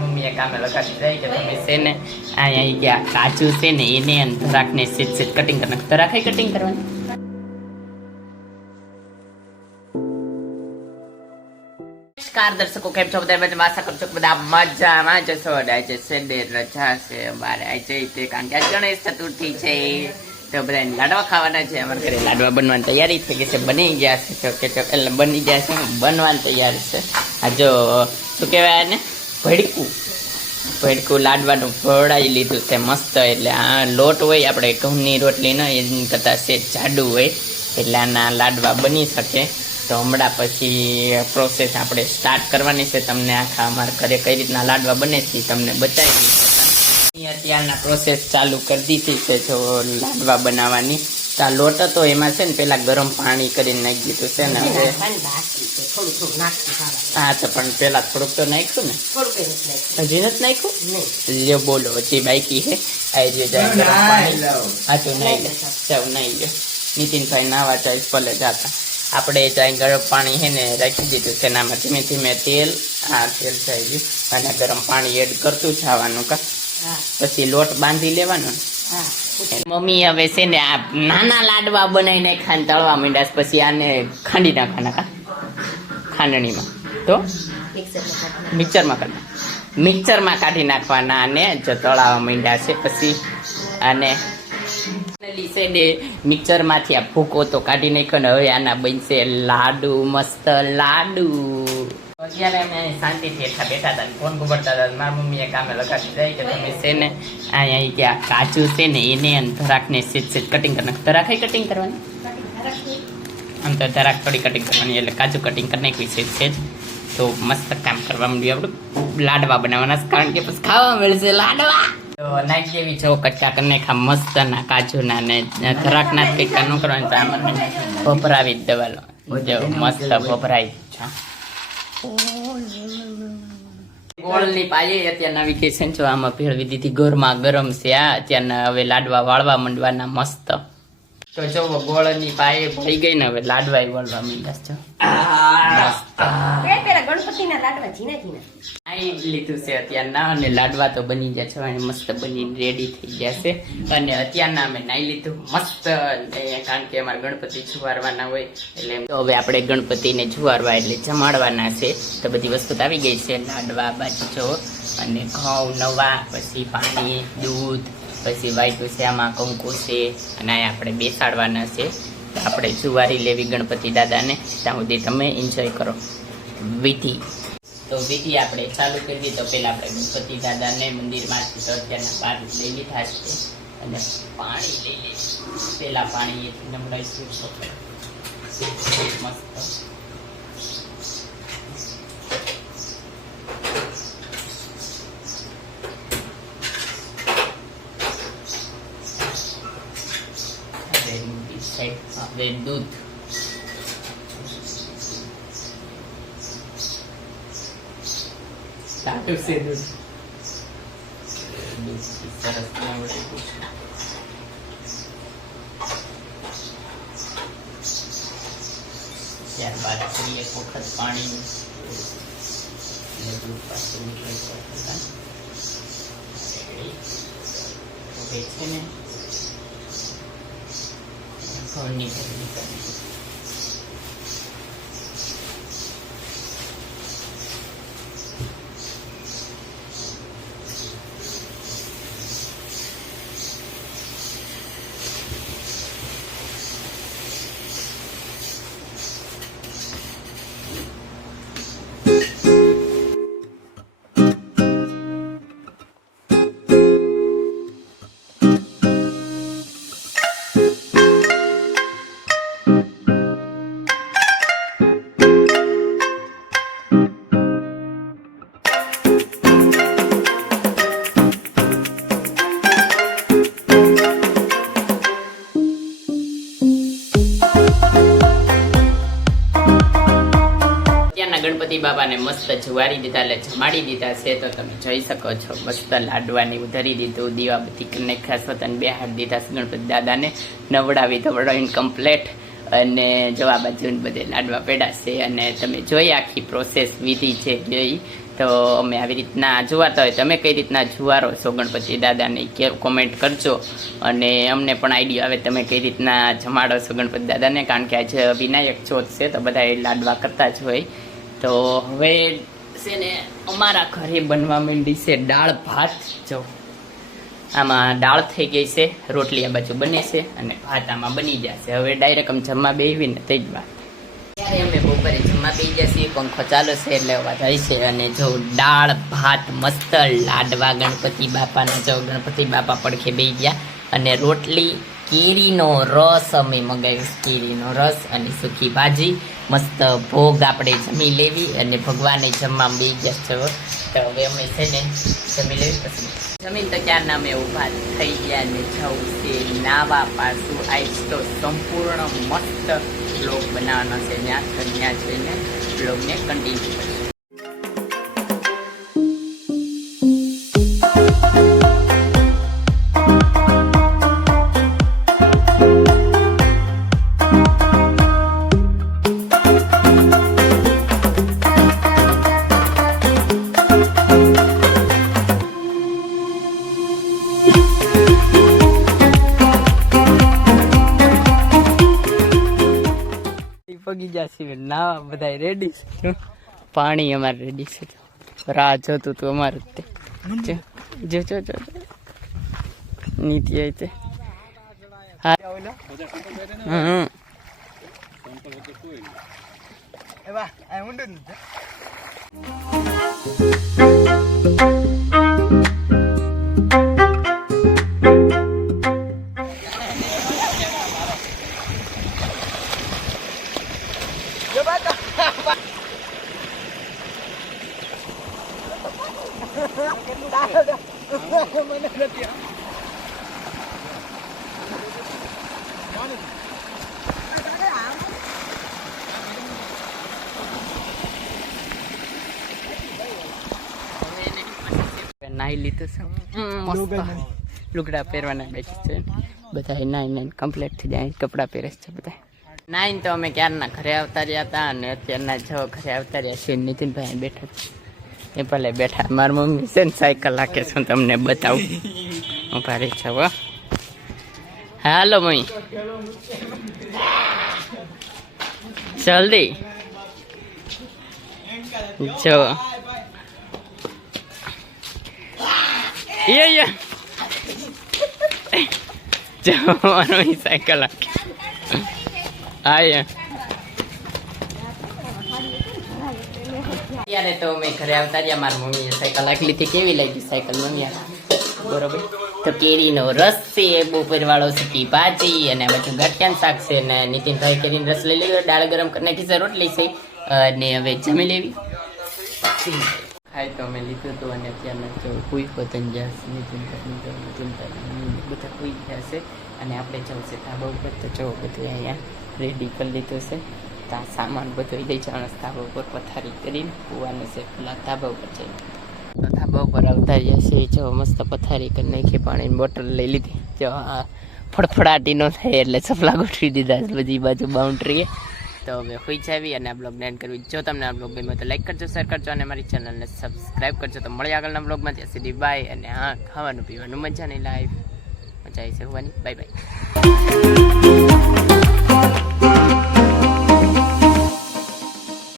મમ્મીએ કામે લગાડી જાય કે તમે છે ને અહીંયા ગયા કાજુ છે ને એને ધરાકને સીધ કટિંગ કરી નાખ. ધરાક કટિંગ કરવાની. નમસ્કાર દર્શકો, કેમ છો બધા? મેં આશા કરું છું કે બધા મજામાં જશો. આજે સન્ડે રજા છે બારે આવી જઈ તે કારણ કે આજ ગણેશ ચતુર્થી છે તો બધા લાડવા ખાવાના છે. અમારા ઘરે લાડવા બનવાની તૈયારી થઈ ગઈ છે, બની ગયા છે કે એટલે બની ગયા છે, બનવાની તૈયારી છે. આ જો શું કહેવાય ને ભડકું લાડવાનું ભોળાઈ લીધું છે મસ્ત. એટલે આ લોટ હોય આપણે ઘઉંની રોટલી ન એની કરતાં છે જાડું હોય એટલે આના લાડવા બની શકે. તો હમણાં પછી પ્રોસેસ આપણે સ્ટાર્ટ કરવાની છે. તમને આખા અમારા ઘરે કઈ રીતના લાડવા બને છે તમને બતાવી દીધી. અત્યારના પ્રોસેસ ચાલુ કરી દીધી છે જો લાડવા બનાવવાની. તો આ લોટ હતો એમાં છે ને પેલા ગરમ પાણી કરીને નાખી દીધું છે ને હવે. હા તો પણ પેલા થોડુંક તો નાખ્યું ને, હજી નથી નાખ્યું. લ્યો બોલો હજી બાકી છે. આવી જાય ગરમ પાણી. હા તો નાઈ લે, ચાલ નાઈ લે. નીતિનભાઈ નાવા ચાલ ભલે જાતા. આપણે ત્યાં ગરમ પાણી છે ને રાખી દીધું છે. આમાં ધીમે ધીમે તેલ થઈ ગયું અને ગરમ પાણી એડ કરતું જવાનું. કા પછી લોટ બાંધી લેવાનો. મમ્મી હવે છે ને આ નાના લાડવા બનાવીને ખાને તળવા માંડ્યા. પછી આને ખાંડી નાખવાના. કા ખાંડણીમાં તો મિક્સરમાં કાઢી નાખવાના અને જો તળાવા માંડ્યા છે. પછી આને મિક્સર માંથી આ ભૂકો તો કાઢી નાખ્યો ને હવે આના બનશે લાડુ, મસ્ત લાડુ. અત્યારે અમે શાંતિથી બેઠા હતા, ફોન ગુબડતા હતા. મારા મમ્મીએ કામે લગાડી જાય કે તમે છે ને અહીંયા ગયા કાજુ છે ને એને ધરાકને સીધ કટિંગ કરી નાખ. ધરાક કટિંગ કરવાની. આમ તો ધરાક થોડી કટિંગ કરવાની એટલે કાજુ કટિંગ કરી નાખવી છે તો મસ્ત કામ કરવા માંડ્યું. આપણે લાડવા બનાવવાના કારણ કે પછી ખાવા મળશે લાડવા. તો નાખી દેવી જો કટકા કરી નાખા મસ્ત ના કાજુના ને ધરાકના કટકા ન કરવાનું. તો આમાં ભભરાવી જ દેવાનો. જો મસ્ત ભભરાઈ છે. ગોળની પાયે અત્યારે નવી કિચન જો આમાં ભેળવી દીધી. ગરમા ગરમ છે આ. અત્યારના હવે લાડવા વાળવા માંડવાના મસ્ત. તો જો ગોળની પાયે ભળી ગઈ ને હવે લાડવા વળવા માંડ્યા છે. લીધું છે અત્યારના અને લાડવા તો બની ગયા છે અને મસ્ત બની રેડી થઈ ગયા છે. અને અત્યારના અમે નાઈ લીધું મસ્ત કારણ કે અમારે ગણપતિ જુવારવાના હોય એટલે તો હવે આપણે ગણપતિને જુવારવા એટલે જમાડવાના છે. તો બધી વસ્તુ આવી ગઈ છે. લાડવા બાજુ અને ઘઉં નવા, પછી પાણી, દૂધ, પછી વાઈટું છે, આમાં કંકુ છે અને આ આપણે બેસાડવાના છે. તો આપણે જુવારી લેવી ગણપતિ દાદાને. ત્યાં સુધી તમે એન્જોય કરો વિધિ. તો વિધિ આપણે ચાલુ કરી. તો પેલા આપણે ગણપતિ દાદાને મંદિરમાંથી તો અત્યારના બહાર લઈ લીધા છે અને પાણી લઈ લઈશું. પેલા પાણી નમડાઈશું મસ્ત. આપણે દૂધ સાટું છે. દૂધ સરસ ત્યારબાદ ફરી એક વખત પાણી દૂધ પાછું છે ને ઘરની ભરણી કરવી. ગણપતિ બાબાને મસ્ત જુવારી દીધા એટલે જમાડી દીધા છે. તો તમે જોઈ શકો છો મસ્ત લાડવાની ઉધરી દીધું, દીવાબત્તી કરીને ખાસ વતન બેહાડી દીધા છે. ગણપતિ દાદાને નવડાવી ધવડાવીને કમ્પ્લેટ અને જો આ બાજુ બધે લાડવા પેડા છે અને તમે જોઈ આખી પ્રોસેસ વિધિ છે જોઈ. તો અમે આવી રીતના જોવાતા હોય તમે કઈ રીતના જુવારો છો ગણપતિ દાદાને કોમેન્ટ કરજો અને અમને પણ આઈડિયા આવે તમે કઈ રીતના જમાડો છો ગણપતિ દાદાને, કારણ કે આજે વિનાયક ચોથ છે તો બધા લાડવા કરતા જ હોય. તો હવે છે ને અમારા ઘરે બનવા માંડી છે દાળ ભાત. જો આમાં દાળ થઈ ગઈ છે, રોટલી આ બાજુ બને છે અને ભાત આમાં બની જશે. હવે ડાયરેક્ટ આમ જમવા બેસીને થઈ જ વાત. ત્યારે અમે બપોરે જમવા બેસી જશે, પંખો ચાલુ છે એટલે અવાજ આવી છે. અને જો દાળ ભાત મસ્ત લાડવા ગણપતિ બાપાના, જો ગણપતિ બાપા પડખે બેસી ગયા અને રોટલી, કેરીનો રસ અમે મગાવ્યો, કેરીનો રસ અને સૂકી ભાજી. મસ્ત ભોગ આપણે જમી લેવી અને ભગવાને જમવા બેસી ગયા છે. તો હવે અમે છે ને જમી લેવી, પછી જમીન તો ક્યારના અમે ઊભા થઈ ગયા ને જવું છે નાવા પાછું. આજ તો સંપૂર્ણ મસ્ત બ્લોગ બનાવવાનો છે, ત્યાં જઈને બ્લોગને કન્ટિન્યુ કરીશું. પગી જશે નાવા બધા રેડી છે, પાણી અમારે રેડી છે. રાહ જોતું તું અમારું જો નીતિ అయితే નાઈ લીધું છે, લુગડા પહેરવાના બેઠી છે બધા. નાઈન કમ્પ્લીટ થઈ જાય, કપડાં પહેરે છે બધા. નાઈન તો અમે ક્યારના ઘરે આવતા રહ્યા હતા અને અત્યારના જો ઘરે આવતા રહ્યા છીએ. નીતિનભાઈ બેઠા છે, એ ભલે બેઠા. મારી મમ્મી છે ને સાયકલ હાકે છે, હું તમને બતાવું. હું ભારે છું. હાલો મમ્મી, જલ્દી જો સાયકલ અત્યારે તો અમે ઘરે આવતા રહ્યા. મારી મમ્મીએ સાયકલ હાંકી લીધી. કેવી લાગી સાયકલ મમ્મી? બરોબર. તો કેરીનો રસ છે, બપોર વાળો સૂકી ભાજી અને બધું ગાંઠિયાનું શાક છે. ને નીતિનભાઈ કેરીનો રસ લઈ લીધો, દાળ ગરમ કરી નાખી છે, રોટલી છે અને હવે જમી લેવી. ખાય તો અમે લીધું હતું અને અત્યારના જો કોઈ બદન જશે. નીતિનભાઈ બધા કોઈ ગયા છે અને આપણે જવું છે ધાબા ઉપર. તો જો બધું અહીંયા રેડી કરી લીધું છે. તો આ સામાન બધો લઈ જવાનો ધાબા ઉપર, પથારી કરીને કૂવાનું છે પેલા ધાબા ઉપર જઈને. તો ધાબા ઉપર આવતા રહ્યા છે. જો મસ્ત પથારી કરી નાખી, પાણીની બોટલ લઈ લીધી. જો આ ફડફડાટી ન થાય એટલે સફલા ગોઠવી દીધા બધી બાજુ બાઉન્ડ્રીએ. તો હવે હોઈ જાવી અને આ બ્લોગને એન્ડ કરવી. જો તમને આ બ્લોગ ગમ્યો તો લાઈક કરજો, શેર કરજો અને મારી ચેનલને સબસ્ક્રાઈબ કરજો. તો મળીએ આગળના બ્લોગમાં. ત્યાં સુધી બાય. અને હા, ખાવાનું પીવાનું મજા નહીં, લાઈફ મજા આવી છે હોવાની. Bye bye.